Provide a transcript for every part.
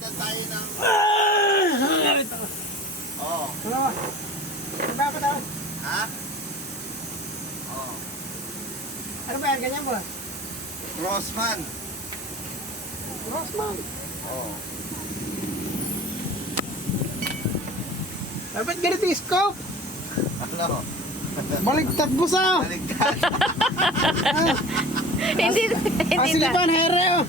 tayo ng... Oo. Ano ba? Ano ba daw? Ha? Oo. Ano ba yan? Ganyan ba? Crossman. Crossman. Oo. Dapat ganito yung scope. Ano? Baligtad busa. Baligtad. Hindi na. Pasilipan, here. Oh.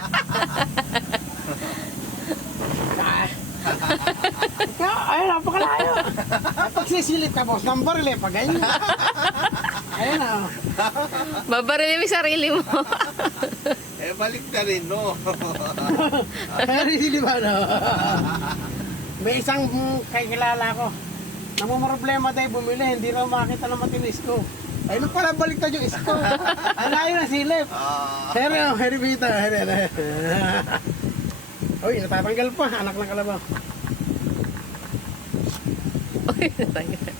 Ayun, napakalayo. Pag sisilip ka, boss, ng baril eh, pag ganyan. Ayun na. Oh. Babarilin mo yung sarili mo. Eh, balik na rin, no? Ayun, silipan, oh. May isang kakilala ko. Namumroblema tayo bumili, hindi raw makita na matinis ko. Ayun pala, baliktad yung isko. Alayo na silip. Here, here, bita. Here. Uy, natatanggal pa. Anak ng kalabaw. Uy, natanggal.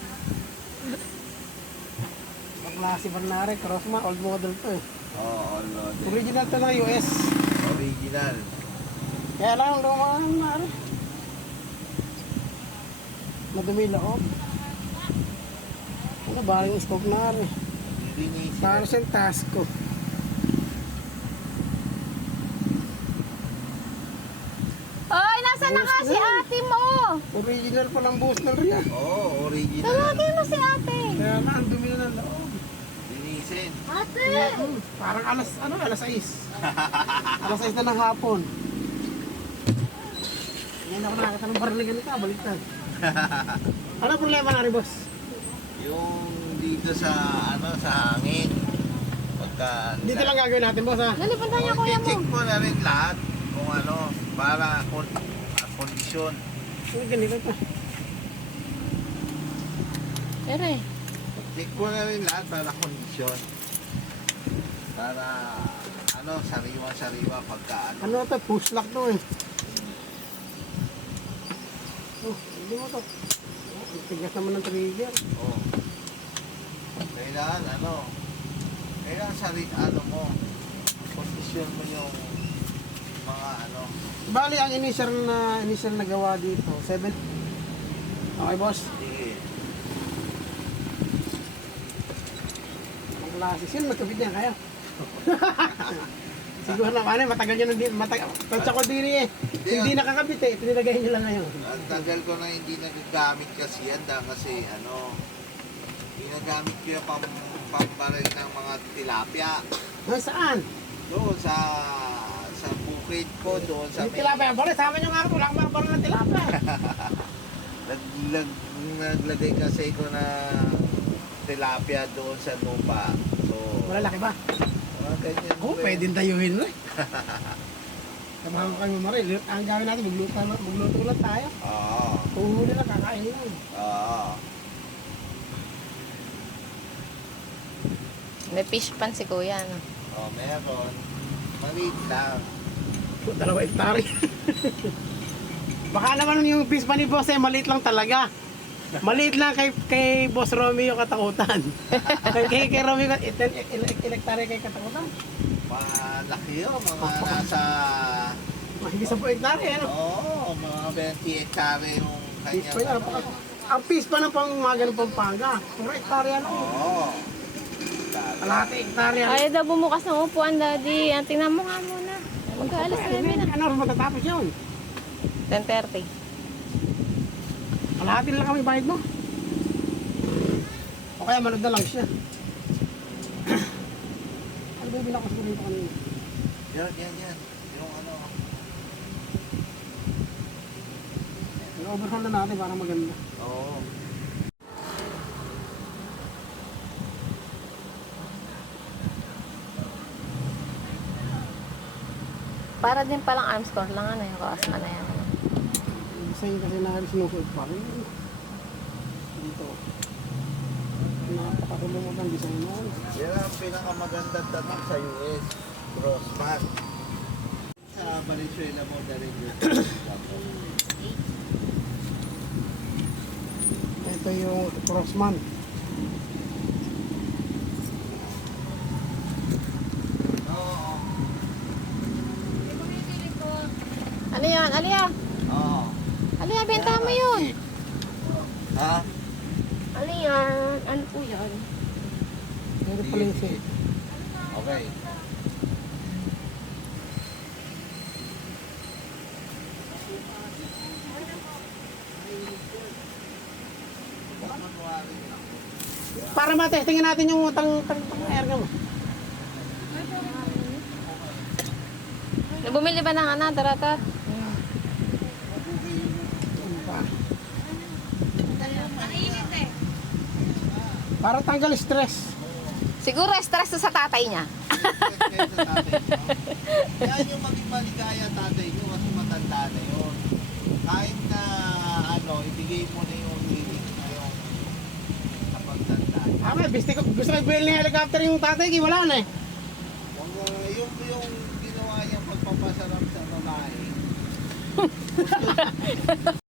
Maklase Bernare, Crossman, old model to eh. Oo, Lord. Original to ng US. Original. Kaya lang, lumaan na rin. Madumi loob. Ano, baling scope na rin. Para sa task ko. Oy, nasa na nga si ate mo? Original palang buhos na rin yan. Oo, original. Tawagin mo si ate. Kaya na, ang dumi na ng loob. Linisin. Ate! Parang alas 6. Alas 6 na ng hapon. Ngayon ako nakakita ng bariligan nito, baliktad. Ano problema na rin, boss? Yung dito sa, sa hangin. Pagka... Dito lang gagawin natin, boss, ha? Nalipunta niya kuya mo. check mo na rin lahat kung para kondisyon. Ano ganito pa? Pero eh. Check mo na rin lahat para kondisyon. Para, sariwa-sariwa pagka Ano ito? Push lock to eh. Oh, hindi mo to. Oh, ang tigas naman ng trigger. Oo. Kailangan, kailangan mo, kondisyon mo yung mga Bali, ang initial na gawa dito, 7. Okay, boss? sige. Ang klase. Sino magkabit niya kayo? Siguro na, matagal nyo nang touch ako din eh. Hindi nakakabit eh. Pinilagay nyo lang ngayon. Ang tagal ko na hindi nagagamit kasi yan kasi ginagamit ko yung pambaril ng mga tilapia. Saan? Doon sa bukid ko, doon sa Yung tilapia. Bali, sama nyo nga. Wala kang mga ng tilapia. Naglagay kasi ko na tilapia doon sa lupa. So, Malalaki ba? mga ganyan. Oo, pwedeng tayuhin mo eh. Samahan ko kayo maril. Ang gawin natin, magluto lang tayo. Oo. Kung huli na, kakain lang. Oo. May fish pan si kuya, no? Oh, meron. Maliit lang. 2 hektare. Baka naman yung fish pan ni boss eh, maliit lang talaga. Maliit lang kay Boss Romeo katakutan. kay Romeo, hektare kay katakutan. Malaki yun. Mga nasa... Mahigit 10 hektare, ano? Oo, mga 20 hektare yung Fish kanya. pan yan. Ang fish pan ng mga ganun Pampanga. 4 hektare yan. Oo. Kalahati hektare yan. Ayaw daw bumukas ng upuan, daddy. Tingnan mo nga muna. Mag-aalas na na. Ano matatapos yun? 10:30. Kalahati lang kami bayad mo. O kaya manood na lang siya. Ano ba yung binakas ko dito kanina? Yan. Yung I-overhaul na natin para maganda. Oo. Para din palang Armstrong lang, yung Crossman na yan. Design kasi na sinusunod pa rin. Dito. Napakatulong mo ng design na. Yan ang pinakamagandang tatak sa US. Crossman. Sa Valenzuela mo na rin yun. Ito yung Crossman. Oo. Ano yan? Ano kuya. Oo. Ano yan, benta mo yun? Ha? Ano yan? Ano po yan? Pero pala yung Sige. Okay. Para matestingin natin yung air mo. Bumili ba ng ano, taratat? Para tanggal stress. Siguro stress to sa tatay niya. Yan yung maging maligaya tatay ko kasi matanda na yun. Kahit na ano, ibigay mo na yung hiling na yung kapagtanda. Gusto ko i-bail ng helicopter yung tatay ko, wala na eh. Yung ginawa niyang pagpapasarap sa babae.